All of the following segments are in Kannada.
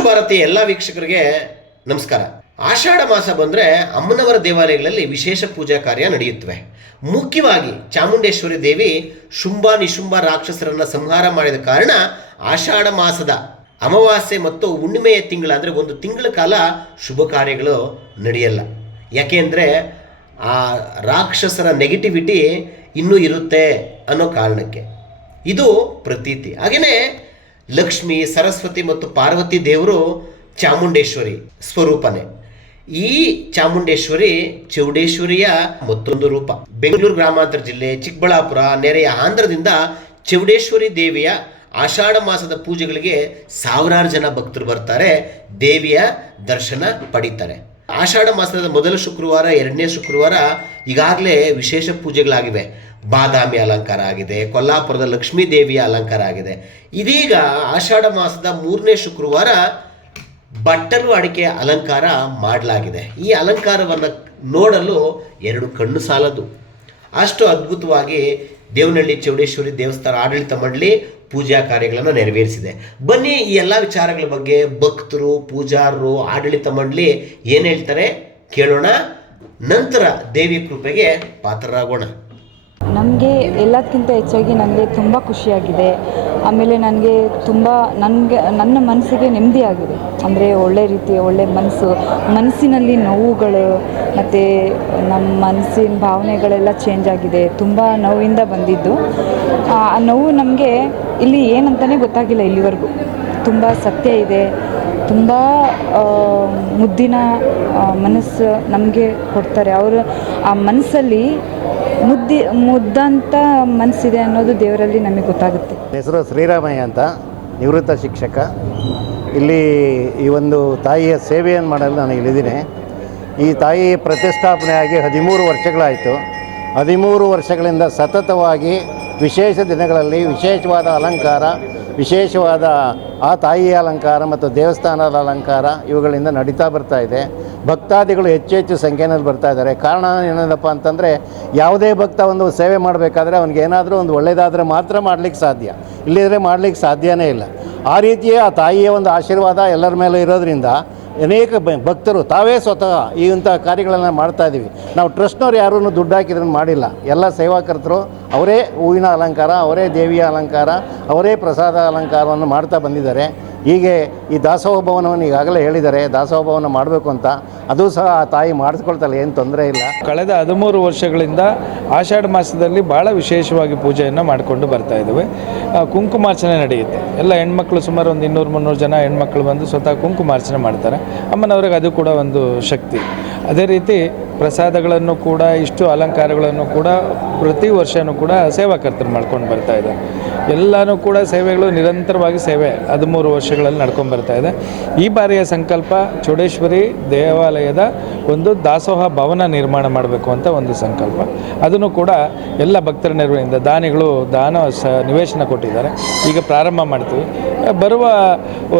ಭಾರತಿ ಎಲ್ಲ ವೀಕ್ಷಕರಿಗೆ ನಮಸ್ಕಾರ. ಆಷಾಢ ಮಾಸ ಬಂದ್ರೆ ಅಮ್ಮನವರ ದೇವಾಲಯಗಳಲ್ಲಿ ವಿಶೇಷ ಪೂಜಾ ಕಾರ್ಯ ನಡೆಯುತ್ತವೆ. ಮುಖ್ಯವಾಗಿ ಚಾಮುಂಡೇಶ್ವರಿ ದೇವಿ ಶುಂಭ ನಿಶುಂಭ ರಾಕ್ಷಸರನ್ನ ಸಂಹಾರ ಮಾಡಿದ ಕಾರಣ ಆಷಾಢ ಮಾಸದ ಅಮಾವಾಸ್ಯೆ ಮತ್ತು ಹುಣ್ಣಿಮೆಯ ತಿಂಗಳ ಅಂದರೆ ಒಂದು ತಿಂಗಳ ಕಾಲ ಶುಭ ಕಾರ್ಯಗಳು ನಡೆಯಲ್ಲ. ಯಾಕೆಂದರೆ ಆ ರಾಕ್ಷಸರ ನೆಗೆಟಿವಿಟಿ ಇನ್ನೂ ಇರುತ್ತೆ ಅನ್ನೋ ಕಾರಣಕ್ಕೆ. ಇದು ಪ್ರತೀತಿ. ಹಾಗೆಯೇ ಲಕ್ಷ್ಮಿ, ಸರಸ್ವತಿ ಮತ್ತು ಪಾರ್ವತಿ ದೇವರು ಚಾಮುಂಡೇಶ್ವರಿ ಸ್ವರೂಪನೇ. ಈ ಚಾಮುಂಡೇಶ್ವರಿ ಚೌಡೇಶ್ವರಿಯ ಮತ್ತೊಂದು ರೂಪ. ಬೆಂಗಳೂರು ಗ್ರಾಮಾಂತರ ಜಿಲ್ಲೆ ಚಿಕ್ಕಬಳ್ಳಾಪುರ ನೆರೆಯ ಆಂಧ್ರದಿಂದ ಚೌಡೇಶ್ವರಿ ದೇವಿಯ ಆಷಾಢ ಮಾಸದ ಪೂಜೆಗಳಿಗೆ ಸಾವಿರಾರು ಜನ ಭಕ್ತರು ಬರ್ತಾರೆ, ದೇವಿಯ ದರ್ಶನ ಪಡೀತಾರೆ. ಆಷಾಢ ಮಾಸದ ಮೊದಲ ಶುಕ್ರವಾರ, ಎರಡನೇ ಶುಕ್ರವಾರ ಈಗಾಗಲೇ ವಿಶೇಷ ಪೂಜೆಗಳಾಗಿವೆ. ಬಾದಾಮಿ ಅಲಂಕಾರ ಆಗಿದೆ, ಕೊಲ್ಲಾಪುರದ ಲಕ್ಷ್ಮೀ ದೇವಿಯ ಅಲಂಕಾರ ಆಗಿದೆ. ಇದೀಗ ಆಷಾಢ ಮಾಸದ ಮೂರನೇ ಶುಕ್ರವಾರ ಬಟ್ಟಲು ಅಡಿಕೆ ಅಲಂಕಾರ ಮಾಡಲಾಗಿದೆ. ಈ ಅಲಂಕಾರವನ್ನು ನೋಡಲು ಎರಡು ಕಣ್ಣು ಸಾಲದು. ಅಷ್ಟು ಅದ್ಭುತವಾಗಿ ದೇವನಹಳ್ಳಿ ಚೌಡೇಶ್ವರಿ ದೇವಸ್ಥಾನ ಆಡಳಿತ ಮಂಡಳಿ ಪೂಜಾ ಕಾರ್ಯಗಳನ್ನು ನೆರವೇರಿಸಿದೆ. ಬನ್ನಿ ಈ ಎಲ್ಲ ವಿಚಾರಗಳ ಬಗ್ಗೆ ಭಕ್ತರು, ಪೂಜಾರರು, ಆಡಳಿತ ಮಂಡಳಿ ಏನು ಹೇಳ್ತಾರೆ ಕೇಳೋಣ. ನಂತರ ದೇವಿ ಕೃಪೆಗೆ ಪಾತ್ರರಾಗೋಣ. ನಮಗೆ ಎಲ್ಲದಕ್ಕಿಂತ ಹೆಚ್ಚಾಗಿ ನನಗೆ ತುಂಬ ಖುಷಿಯಾಗಿದೆ. ಆಮೇಲೆ ನನಗೆ ತುಂಬ ನನಗೆ, ನನ್ನ ಮನಸ್ಸಿಗೆ ನೆಮ್ಮದಿ ಆಗಿದೆ ಅಂದರೆ ಒಳ್ಳೆ ರೀತಿ, ಒಳ್ಳೆ ಮನಸ್ಸು, ಮನಸ್ಸಿನಲ್ಲಿ ನೋವುಗಳು, ಮತ್ತು ನಮ್ಮ ಮನಸ್ಸಿನ ಭಾವನೆಗಳೆಲ್ಲ ಚೇಂಜ್ ಆಗಿದೆ. ತುಂಬ ನೋವಿಂದ ಬಂದಿದ್ದು. ಆ ನೋವು ನಮಗೆ ಇಲ್ಲಿ ಏನಂತಲೇ ಗೊತ್ತಾಗಿಲ್ಲ ಇಲ್ಲಿವರೆಗೂ. ತುಂಬ ಸತ್ಯ ಇದೆ. ತುಂಬ ಮುದ್ದಿನ ಮನಸ್ಸು ನಮಗೆ ಕೊಡ್ತಾರೆ. ಅವರು ಆ ಮನಸ್ಸಲ್ಲಿ ಮುದ್ದಿ, ಮುದ್ದಂತ ಮನಸ್ಸಿದೆ ಅನ್ನೋದು ದೇವರಲ್ಲಿ ನಮಗೆ ಗೊತ್ತಾಗುತ್ತೆ. ಹೆಸರು ಶ್ರೀರಾಮಯ್ಯ ಅಂತ, ನಿವೃತ್ತ ಶಿಕ್ಷಕ. ಇಲ್ಲಿ ಈ ಒಂದು ತಾಯಿಯ ಸೇವೆಯನ್ನು ಮಾಡಲು ನಾನು ಇಳಿದ್ದೀನಿ ಈ ತಾಯಿ ಪ್ರತಿಷ್ಠಾಪನೆಯಾಗಿ ಹದಿಮೂರು ವರ್ಷಗಳಾಯಿತು. ಹದಿಮೂರು ವರ್ಷಗಳಿಂದ ಸತತವಾಗಿ ವಿಶೇಷ ದಿನಗಳಲ್ಲಿ ವಿಶೇಷವಾದ ಅಲಂಕಾರ ವಿಶೇಷವಾದ ಆ ತಾಯಿಯ ಅಲಂಕಾರ ಮತ್ತು ದೇವಸ್ಥಾನದ ಅಲಂಕಾರ ಇವುಗಳಿಂದ ನಡೀತಾ ಬರ್ತಾ ಇದೆ. ಭಕ್ತಾದಿಗಳು ಹೆಚ್ಚು ಹೆಚ್ಚು ಸಂಖ್ಯೆಯಲ್ಲಿ ಬರ್ತಾ ಇದ್ದಾರೆ. ಕಾರಣ ಏನದಪ್ಪ ಅಂತಂದರೆ, ಯಾವುದೇ ಭಕ್ತ ಒಂದು ಸೇವೆ ಮಾಡಬೇಕಾದ್ರೆ ಅವ್ನಿಗೆ ಏನಾದರೂ ಒಂದು ಒಳ್ಳೆಯದಾದರೆ ಮಾತ್ರ ಮಾಡಲಿಕ್ಕೆ ಸಾಧ್ಯ. ಇಲ್ಲಿದ್ರೆ ಮಾಡಲಿಕ್ಕೆ ಸಾಧ್ಯನೇ ಇಲ್ಲ. ಆ ರೀತಿಯ ಆ ತಾಯಿಯ ಒಂದು ಆಶೀರ್ವಾದ ಎಲ್ಲರ ಮೇಲೆ ಇರೋದ್ರಿಂದ ಅನೇಕ ಭಕ್ತರು ತಾವೇ ಸ್ವತಃ ಈ ಇಂಥ ಕಾರ್ಯಗಳನ್ನು ಮಾಡ್ತಾ ಇದ್ದೀವಿ ನಾವು ಟ್ರಸ್ಟ್ನವ್ರು ಯಾರೂ ದುಡ್ಡು ಹಾಕಿದ್ರೂ ಮಾಡಿಲ್ಲ. ಎಲ್ಲ ಸೇವಾಕರ್ತರು ಅವರೇ ಹೂವಿನ ಅಲಂಕಾರ, ಅವರೇ ದೇವಿಯ ಅಲಂಕಾರ, ಅವರೇ ಪ್ರಸಾದ ಅಲಂಕಾರವನ್ನು ಮಾಡ್ತಾ ಬಂದಿದ್ದಾರೆ. ಹೀಗೆ ಈ ದಾಸೋಹ ಭವನವನ್ನು ಈಗಾಗಲೇ ಹೇಳಿದ್ದಾರೆ, ದಾಸೋಹ ಭವನ ಮಾಡಬೇಕು ಅಂತ. ಅದು ಸಹ ಆ ತಾಯಿ ಮಾಡಿಸ್ಕೊಳ್ತಾಳೆ ಏನು ತೊಂದರೆ ಇಲ್ಲ. ಕಳೆದ ಹದಿಮೂರು ವರ್ಷಗಳಿಂದ ಆಷಾಢ ಮಾಸದಲ್ಲಿ ಭಾಳ ವಿಶೇಷವಾಗಿ ಪೂಜೆಯನ್ನು ಮಾಡಿಕೊಂಡು ಬರ್ತಾ ಇದ್ದೇವೆ. ಕುಂಕುಮಾರ್ಚನೆ ನಡೆಯುತ್ತೆ. ಎಲ್ಲ ಹೆಣ್ಮಕ್ಳು ಸುಮಾರು ಒಂದು ಇನ್ನೂರು ಮುನ್ನೂರು ಜನ ಹೆಣ್ಮಕ್ಳು ಬಂದು ಸ್ವತಃ ಕುಂಕುಮಾರ್ಚನೆ ಮಾಡ್ತಾರೆ. ಅಮ್ಮನವ್ರಿಗೆ ಅದು ಕೂಡ ಒಂದು ಶಕ್ತಿ. ಅದೇ ರೀತಿ ಪ್ರಸಾದಗಳನ್ನು ಕೂಡ, ಇಷ್ಟು ಅಲಂಕಾರಗಳನ್ನು ಕೂಡ ಪ್ರತಿ ವರ್ಷವೂ ಕೂಡ ಸೇವಾಕರ್ತರು ಮಾಡ್ಕೊಂಡು ಬರ್ತಾ ಇದ್ದಾರೆ. ಎಲ್ಲನೂ ಕೂಡ ಸೇವೆಗಳು ನಿರಂತರವಾಗಿ ಸೇವೆ ಹದಿಮೂರು ವರ್ಷಗಳಲ್ಲಿ ನಡ್ಕೊಂಡು ಬರ್ತಾ ಇದೆ. ಈ ಬಾರಿಯ ಸಂಕಲ್ಪ ಚೌಡೇಶ್ವರಿ ದೇವಾಲಯದ ಒಂದು ದಾಸೋಹ ಭವನ ನಿರ್ಮಾಣ ಮಾಡಬೇಕು ಅಂತ ಒಂದು ಸಂಕಲ್ಪ. ಅದನ್ನು ಕೂಡ ಎಲ್ಲ ಭಕ್ತರ ನೆರವಿನಿಂದ ದಾನಿಗಳು ದಾನ ಸ ನಿವೇಶನ ಕೊಟ್ಟಿದ್ದಾರೆ. ಈಗ ಪ್ರಾರಂಭ ಮಾಡ್ತೀವಿ. ಬರುವ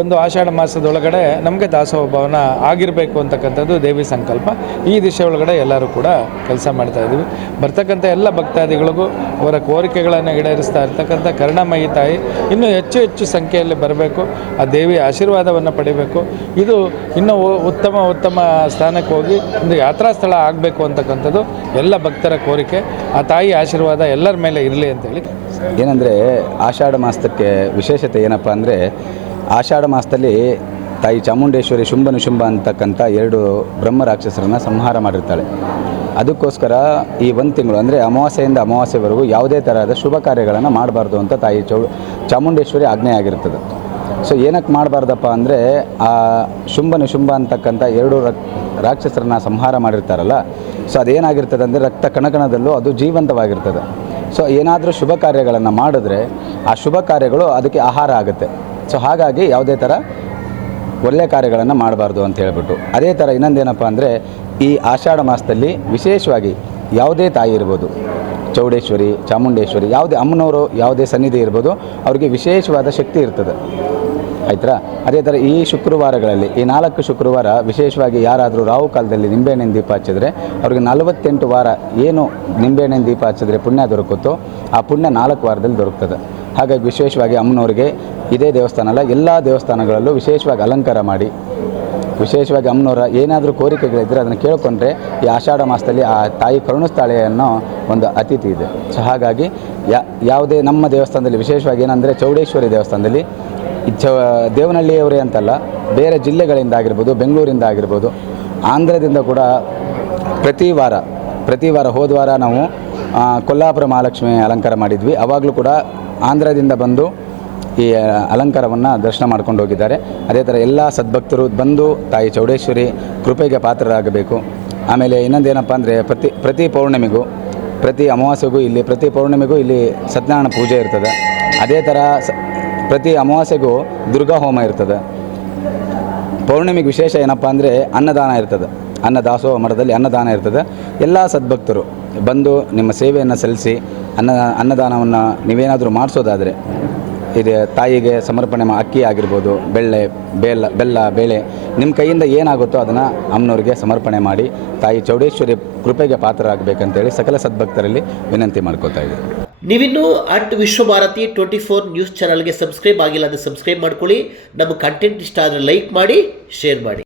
ಒಂದು ಆಷಾಢ ಮಾಸದೊಳಗಡೆ ನಮಗೆ ದಾಸೋಹ ಭವನ ಆಗಿರಬೇಕು ಅಂತಕ್ಕಂಥದ್ದು ದೇವಿ ಸಂಕಲ್ಪ. ಈ ದಿಶೆ ಒಳಗಡೆ ಎಲ್ಲರೂ ಕೂಡ ಕೆಲಸ ಮಾಡ್ತಾ ಇದ್ದೀವಿ ಬರ್ತಕ್ಕಂಥ ಎಲ್ಲ ಭಕ್ತಾದಿಗಳಿಗೂ ಅವರ ಕೋರಿಕೆಗಳನ್ನು ಈಡೇರಿಸ್ತಾ ಇರ್ತಕ್ಕಂಥ ಕರುಣಾಮಯಿ ತಾಯಿ ಇನ್ನೂ ಹೆಚ್ಚು ಹೆಚ್ಚು ಸಂಖ್ಯೆಯಲ್ಲಿ ಬರಬೇಕು. ಆ ದೇವಿಯ ಆಶೀರ್ವಾದವನ್ನು ಪಡಿಬೇಕು. ಇದು ಇನ್ನೂ ಉತ್ತಮ ಉತ್ತಮ ಸ್ಥಾನಕ್ಕೆ ಹೋಗಿ ಒಂದು ಯಾತ್ರಾ ಸ್ಥಳ ಆಗಬೇಕು ಅಂತಕ್ಕಂಥದ್ದು ಎಲ್ಲ ಭಕ್ತರ ಕೋರಿಕೆ. ಆ ತಾಯಿ ಆಶೀರ್ವಾದ ಎಲ್ಲರ ಮೇಲೆ ಇರಲಿ ಅಂತೇಳಿ ಏನಂದರೆ ಆಷಾಢ ಮಾಸಕ್ಕೆ ವಿಶೇಷತೆ ಏನಪ್ಪ ಅಂದರೆ ಆಷಾಢ ಮಾಸದಲ್ಲಿ ತಾಯಿ ಚಾಮುಂಡೇಶ್ವರಿ ಶುಂಭ ನಿಶುಂಭ ಅಂತಕ್ಕಂಥ ಎರಡು ಬ್ರಹ್ಮ ರಾಕ್ಷಸರನ್ನು ಸಂಹಾರ ಮಾಡಿರ್ತಾಳೆ. ಅದಕ್ಕೋಸ್ಕರ ಈ ಒಂದು ತಿಂಗಳು ಅಂದರೆ ಅಮಾವಾಸ್ಯೆಯಿಂದ ಅಮಾವಾಸ್ಯೆವರೆಗೂ ಯಾವುದೇ ತರಹದ ಶುಭ ಕಾರ್ಯಗಳನ್ನು ಮಾಡಬಾರ್ದು ಅಂತ ತಾಯಿ ಚೌ, ಚಾಮುಂಡೇಶ್ವರಿ ಆಜ್ಞೆ ಆಗಿರ್ತದೆ. ಸೊ ಏನಕ್ಕೆ ಮಾಡಬಾರ್ದಪ್ಪ ಅಂದರೆ ಆ ಶುಂಭ ಅಂತಕ್ಕಂಥ ಎರಡು ರಕ್ ರಾಕ್ಷಸರನ್ನ ಸಂಹಾರ ಮಾಡಿರ್ತಾರಲ್ಲ ಸೊ ಅದೇನಾಗಿರ್ತದೆ ಅಂದರೆ ರಕ್ತ ಕಣಕಣದಲ್ಲೂ ಅದು ಜೀವಂತವಾಗಿರ್ತದೆ. ಸೊ ಏನಾದರೂ ಶುಭ ಕಾರ್ಯಗಳನ್ನು ಮಾಡಿದ್ರೆ ಆ ಶುಭ ಕಾರ್ಯಗಳು ಅದಕ್ಕೆ ಆಹಾರ ಆಗುತ್ತೆ. ಸೊ ಹಾಗಾಗಿ ಯಾವುದೇ ಥರ ಒಳ್ಳೆಯ ಕಾರ್ಯಗಳನ್ನು ಮಾಡಬಾರ್ದು ಅಂತ ಹೇಳ್ಬಿಟ್ಟು. ಅದೇ ಥರ ಇನ್ನೊಂದೇನಪ್ಪ ಅಂದರೆ ಈ ಆಷಾಢ ಮಾಸದಲ್ಲಿ ವಿಶೇಷವಾಗಿ ಯಾವುದೇ ತಾಯಿ ಇರ್ಬೋದು, ಚೌಡೇಶ್ವರಿ, ಚಾಮುಂಡೇಶ್ವರಿ, ಯಾವುದೇ ಅಮ್ಮನವರು ಯಾವುದೇ ಸನ್ನಿಧಿ ಇರ್ಬೋದು, ಅವರಿಗೆ ವಿಶೇಷವಾದ ಶಕ್ತಿ ಇರ್ತದೆ. ಆಯ್ತಾ ಅದೇ ಥರ ಈ ಶುಕ್ರವಾರಗಳಲ್ಲಿ, ಈ ನಾಲ್ಕು ಶುಕ್ರವಾರ ವಿಶೇಷವಾಗಿ ಯಾರಾದರೂ ರಾಹು ಕಾಲದಲ್ಲಿ ನಿಂಬೆಹಣ್ಣಿನ ದೀಪ ಹಚ್ಚಿದ್ರೆ, ಅವ್ರಿಗೆ ನಲವತ್ತೆಂಟು ವಾರ ಏನು ನಿಂಬೆಹಣ್ಣಿನ ದೀಪ ಹಚ್ಚಿದ್ರೆ ಪುಣ್ಯ ದೊರಕುತ್ತೋ, ಆ ಪುಣ್ಯ ನಾಲ್ಕು ವಾರದಲ್ಲಿ ದೊರಕ್ತದೆ. ಹಾಗಾಗಿ ವಿಶೇಷವಾಗಿ ಅಮ್ಮನವರಿಗೆ ಇದೇ ದೇವಸ್ಥಾನ ಅಲ್ಲ, ಎಲ್ಲ ದೇವಸ್ಥಾನಗಳಲ್ಲೂ ವಿಶೇಷವಾಗಿ ಅಲಂಕಾರ ಮಾಡಿ ವಿಶೇಷವಾಗಿ ಅಮ್ಮನವರ ಏನಾದರೂ ಕೋರಿಕೆಗಳಿದ್ದರೆ ಅದನ್ನು ಕೇಳಿಕೊಂಡ್ರೆ ಈ ಆಷಾಢ ಮಾಸದಲ್ಲಿ ಆ ತಾಯಿ ಕರುಣಿಸ್ತಾಳೆ ಅನ್ನೋ ಒಂದು ಅತಿಥಿ ಇದೆ. ಸೊ ಹಾಗಾಗಿ ಯಾವುದೇ ನಮ್ಮ ದೇವಸ್ಥಾನದಲ್ಲಿ ವಿಶೇಷವಾಗಿ ಏನಂದರೆ ಚೌಡೇಶ್ವರಿ ದೇವಸ್ಥಾನದಲ್ಲಿ ಚ, ದೇವನಹಳ್ಳಿಯವರೇ ಅಂತಲ್ಲ, ಬೇರೆ ಜಿಲ್ಲೆಗಳಿಂದ ಆಗಿರ್ಬೋದು, ಬೆಂಗಳೂರಿಂದ ಆಗಿರ್ಬೋದು, ಆಂಧ್ರದಿಂದ ಕೂಡ ಪ್ರತಿ ವಾರ ಪ್ರತಿ ವಾರ ಹೋದ ವಾರ ನಾವು ಕೊಲ್ಲಾಪುರ ಮಹಾಲಕ್ಷ್ಮಿ ಅಲಂಕಾರ ಮಾಡಿದ್ವಿ. ಆವಾಗಲೂ ಕೂಡ ಆಂಧ್ರದಿಂದ ಬಂದು ಈ ಅಲಂಕಾರವನ್ನು ದರ್ಶನ ಮಾಡ್ಕೊಂಡು ಹೋಗಿದ್ದಾರೆ. ಅದೇ ಥರ ಎಲ್ಲ ಸದ್ಭಕ್ತರು ಬಂದು ತಾಯಿ ಚೌಡೇಶ್ವರಿ ಕೃಪೆಗೆ ಪಾತ್ರರಾಗಬೇಕು. ಆಮೇಲೆ ಇನ್ನೊಂದೇನಪ್ಪ ಅಂದರೆ ಪ್ರತಿ ಪ್ರತಿ ಪೌರ್ಣಿಮೆಗೂ, ಪ್ರತಿ ಅಮಾವಾಸ್ಯೆಗೂ ಇಲ್ಲಿ, ಪ್ರತಿ ಪೌರ್ಣಿಮೆಗೂ ಇಲ್ಲಿ ಸತ್ಯನಾರಾಯಣ ಪೂಜೆ ಇರ್ತದೆ. ಅದೇ ಥರ ಪ್ರತಿ ಅಮಾವಾಸ್ಯೆಗೂ ದುರ್ಗಾ ಹೋಮ ಇರ್ತದೆ. ಪೌರ್ಣಿಮೆಗೆ ವಿಶೇಷ ಏನಪ್ಪ ಅಂದರೆ ಅನ್ನದಾನ ಇರ್ತದೆ. ಅನ್ನದಾಸೋಹ ಮಠದಲ್ಲಿ ಅನ್ನದಾನ ಇರ್ತದೆ. ಎಲ್ಲ ಸದ್ಭಕ್ತರು ಬಂದು ನಿಮ್ಮ ಸೇವೆಯನ್ನು ಸಲ್ಲಿಸಿ, ಅನ್ನ, ಅನ್ನದಾನವನ್ನು ನೀವೇನಾದರೂ ಮಾಡಿಸೋದಾದರೆ ಇದು ತಾಯಿಗೆ ಸಮರ್ಪಣೆ ಮಾ ಅಕ್ಕಿ ಆಗಿರ್ಬೋದು, ಬೆಳ್ಳೆ ಬೆಲ್ಲ ಬೆಲ್ಲ, ಬೇಳೆ ನಿಮ್ಮ ಕೈಯಿಂದ ಏನಾಗುತ್ತೋ ಅದನ್ನು ಅಮ್ಮನವ್ರಿಗೆ ಸಮರ್ಪಣೆ ಮಾಡಿ ತಾಯಿ ಚೌಡೇಶ್ವರಿ ಕೃಪೆಗೆ ಪಾತ್ರರಾಗಬೇಕಂತೇಳಿ ಸಕಲ ಸದ್ಭಕ್ತರಲ್ಲಿ ವಿನಂತಿ ಮಾಡ್ಕೋತಾ ಇದ್ದೀನಿ. ನೀವಿನ್ನೂ at Vishwabharathi twenty four news ಚಾನಲ್ಗೆ ಸಬ್ಸ್ಕ್ರೈಬ್ ಆಗಿಲ್ಲ ಅಂದರೆ ಸಬ್ಸ್ಕ್ರೈಬ್ ಮಾಡ್ಕೊಳ್ಳಿ. ನಮ್ಮ ಕಂಟೆಂಟ್ ಇಷ್ಟ ಆದರೆ ಲೈಕ್ ಮಾಡಿ ಶೇರ್ ಮಾಡಿ.